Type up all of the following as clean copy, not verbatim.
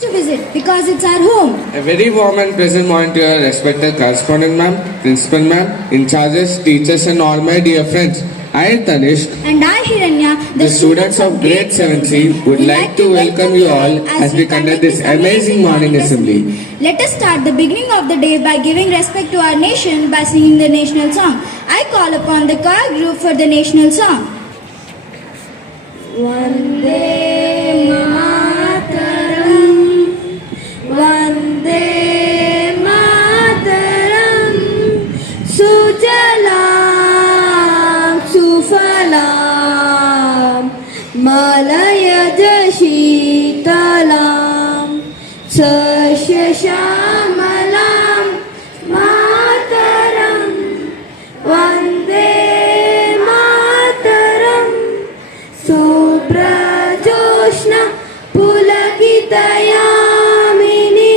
To visit because it's our home. A very warm and pleasant morning to your respected correspondent ma'am, principal ma'am, in charges, teachers and all my dear friends. I, Tanishq, And I, Hiranya, the students of grade 7C would like to welcome you all as we conduct this amazing morning assembly. Let us start the beginning of the day by giving respect to our nation by singing the national song. I call upon the choir group for the national song. Vande Mataram, Vande Mataram, Sujalam, Sufalam, Malayaj Shitalam, Sashashamalam, Mataram, Vande Mataram, Suprajoshna Pulakitayamini,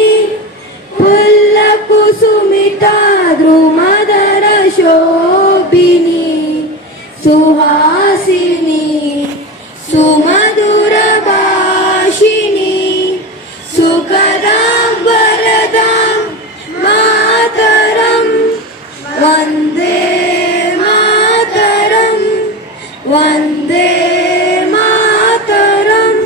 Pullakusumita Drumadara Shobini, Suhasini, Sumadura Bashini, Sukadam Varadam Mataram, Vande Mataram, Vande Mataram.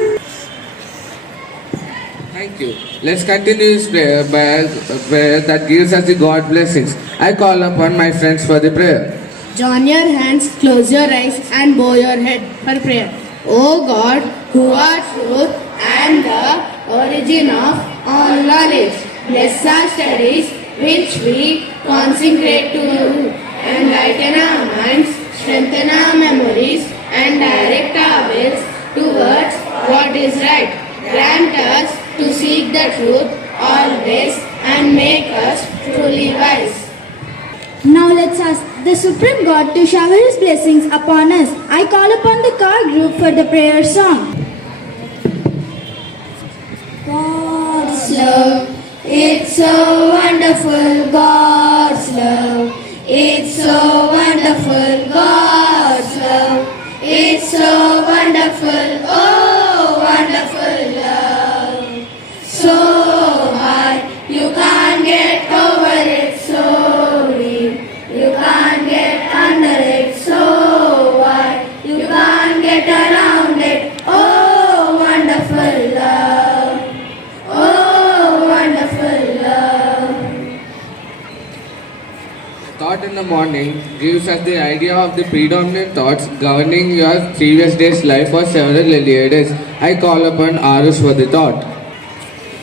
Thank you. Let's continue this prayer by a prayer that gives us the God blessings. I call upon my friends for the prayer. Join your hands, close your eyes, and bow your head for prayer. O God, who art truth and the origin of all knowledge, bless our studies which we consecrate to you. Enlighten our minds, strengthen our memories, and direct our wills towards what is right. Grant us to seek the truth always and make us truly wise. Now let's ask the Supreme God to shower His blessings upon us. I call upon the choir group for the prayer song. God's love, it's so wonderful. God's love, it's so wonderful. God's love, it's so wonderful. Oh, wonderful love. So high, you can't get over it. So deep, you can't get under it. So wide, you can't get around it. Oh, wonderful love. Oh, wonderful love. Thought in the morning gives us the idea of the predominant thoughts governing your previous day's life for several earlier days. I call upon Arush for the thought.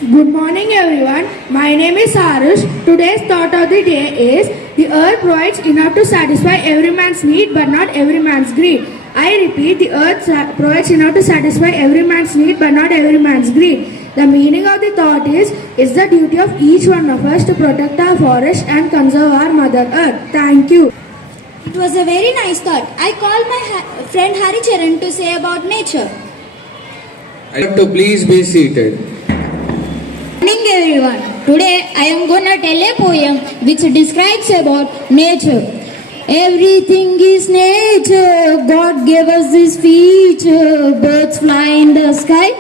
Good morning everyone. My name is Arush. Today's thought of the day is the earth provides enough to satisfy every man's need but not every man's greed. I repeat, the earth provides enough to satisfy every man's need but not every man's greed. The meaning of the thought is, it's the duty of each one of us to protect our forest and conserve our mother earth. Thank you. It was a very nice thought. I called my friend Hari Charan to say about nature. I have to please be seated. Morning everyone. Today I am gonna tell a poem which describes about nature. Everything is nature. God gave us this feature. Birds fly in the sky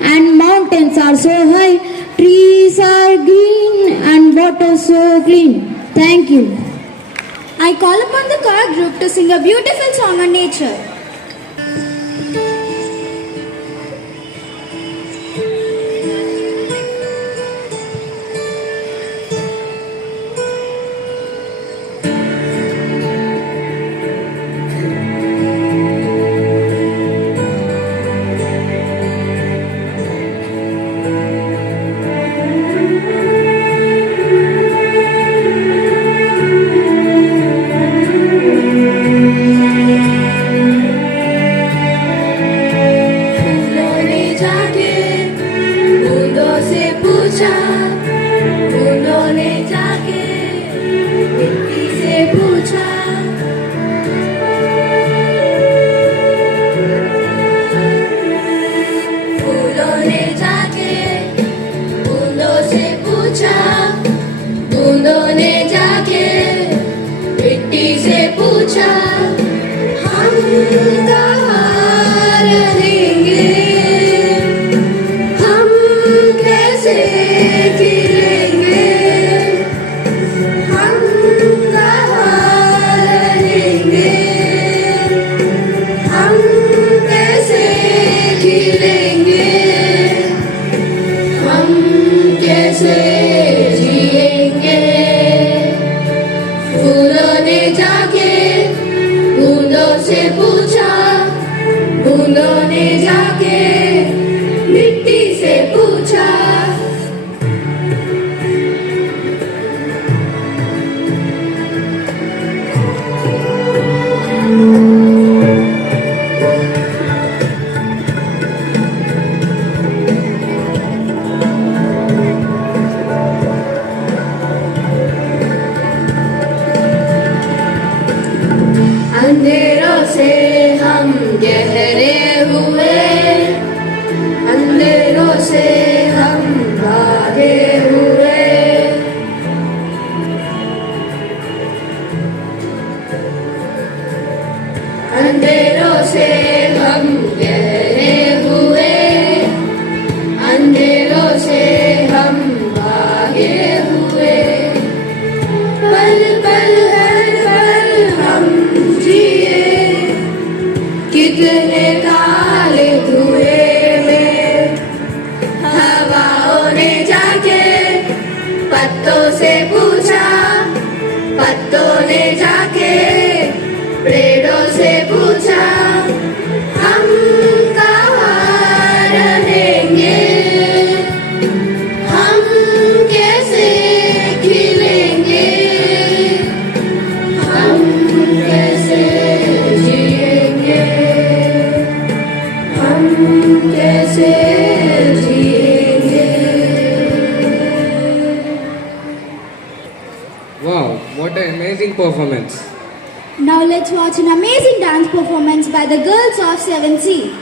and mountains are so high. Trees are green and water so clean. Thank you. I call upon the choir group to sing a beautiful song on nature. फूलों ने जाके मिट्टी से पूछा, अंधेरों से हम गहरे हुए, अंधेरों से हम भागे हुए, अंधेरों से हम गहरे हुए, अंधेरों से हम भागे हुए, पल पल हर पल हम जिए, कितने काले धुएं में हवाओं ने जाके पत्तों से पूछा, पत्तों ने जाके पेड़ों से पूछा, हम कहाँ रहेंगे, हम कैसे खिलेंगे, हम कैसे जिएंगे, हम कैसे जिएंगे। Wow, what an amazing performance. Now let's watch an amazing dance performance by the girls of 7C.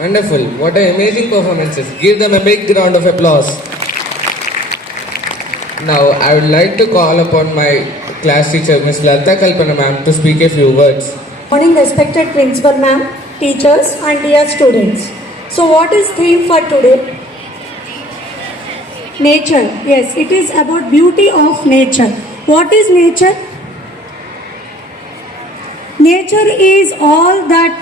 Wonderful. What an amazing performances. Give them a big round of applause. Now, I would like to call upon my class teacher, Miss Lalta Kalpana ma'am, to speak a few words. Morning, respected principal ma'am, teachers and dear students. So what is theme for today? Nature. Yes, it is about beauty of nature. What is nature? Nature is all that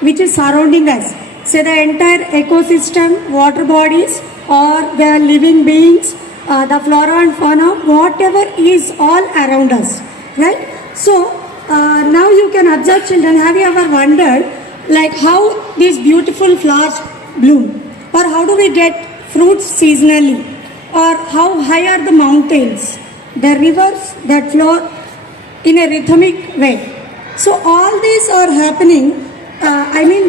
which is surrounding us. Say the entire ecosystem, water bodies or the living beings, the flora and fauna, whatever is all around us, right? So now you can observe, children, have you ever wondered like how these beautiful flowers bloom, or how do we get fruits seasonally, or how high are the mountains, the rivers that flow in a rhythmic way. So all these are happening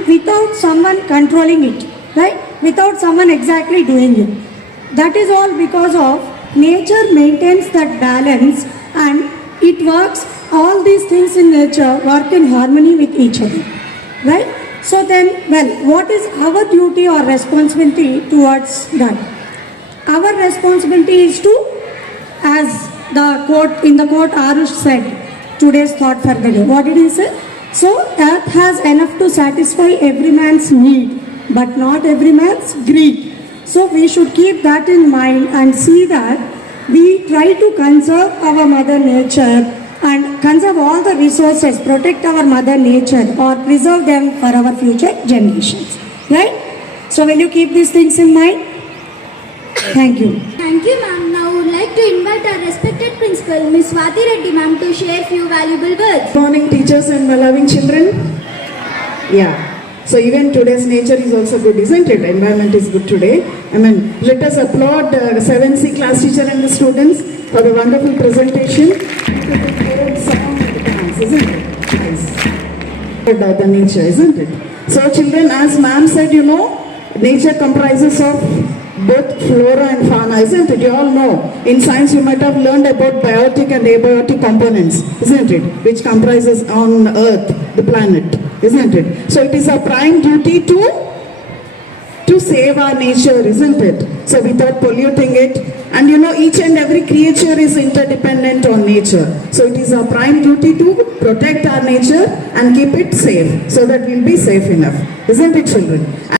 without someone controlling it, right? Without someone exactly doing it. That is all because of nature maintains that balance, and it works, all these things in nature work in harmony with each other, right? So then, well, what is our duty or responsibility towards that? Our responsibility is to, as the quote in the quote Arush said, today's thought for the day. What did he say? So earth has enough to satisfy every man's need, but not every man's greed. So we should keep that in mind and see that we try to conserve our mother nature and conserve all the resources, protect our mother nature or preserve them for our future generations. Right? So will you keep these things in mind? Thank you. Thank you, ma'am. Now I would like to invite our respected principal, Ms. Swati Reddy, ma'am, to share few valuable words. Good morning, teachers and my loving children. Yeah. So even today's nature is also good, isn't it? Environment is good today. I mean, let us applaud the 7C class teacher and the students for the wonderful presentation. Song and dance, isn't it? Nice. The nature, isn't it? So children, as ma'am said, you know, nature comprises of both flora and fauna, isn't it? You all know. In science, you might have learned about biotic and abiotic components, isn't it? Which comprises on Earth, the planet, isn't it? So it is our prime duty to save our nature, isn't it? So without polluting it. And you know, each and every creature is interdependent on nature. So it is our prime duty to protect our nature and keep it safe so that we'll be safe enough. Isn't it, children?